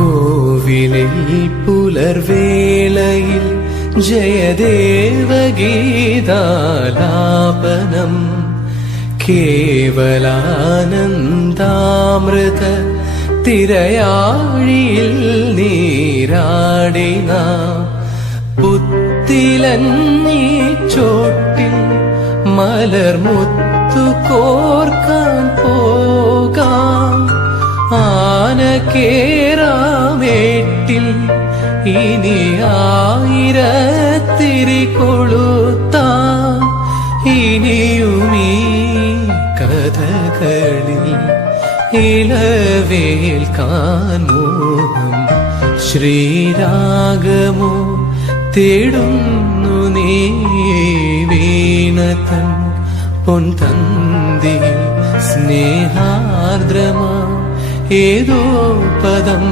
കോവിലിൽ പുലർവേളയിൽ ജയദേവഗീതാലാപനം കേവലാനന്ദാമൃത തിരയാഴിയിൽ നീരാടിന പുത്തിലഞ്ഞി ചോട്ടിൽ മലർമുത്തു കോർക്കാൻ പോകാം ആനക്കേറാമേട്ടിൽ ഇനി ആയിരത്തിരി കൊളുത്താം ഇനിയുമീ കഥകളിൽ ഇളവേൽക്കാൻ മോഹം ശ്രീരാഗമോ തേടുന്നു നീ വീണതൻ പൊൻതന്തി സ്നേഹാർദ്രമാ ഏതോ പദം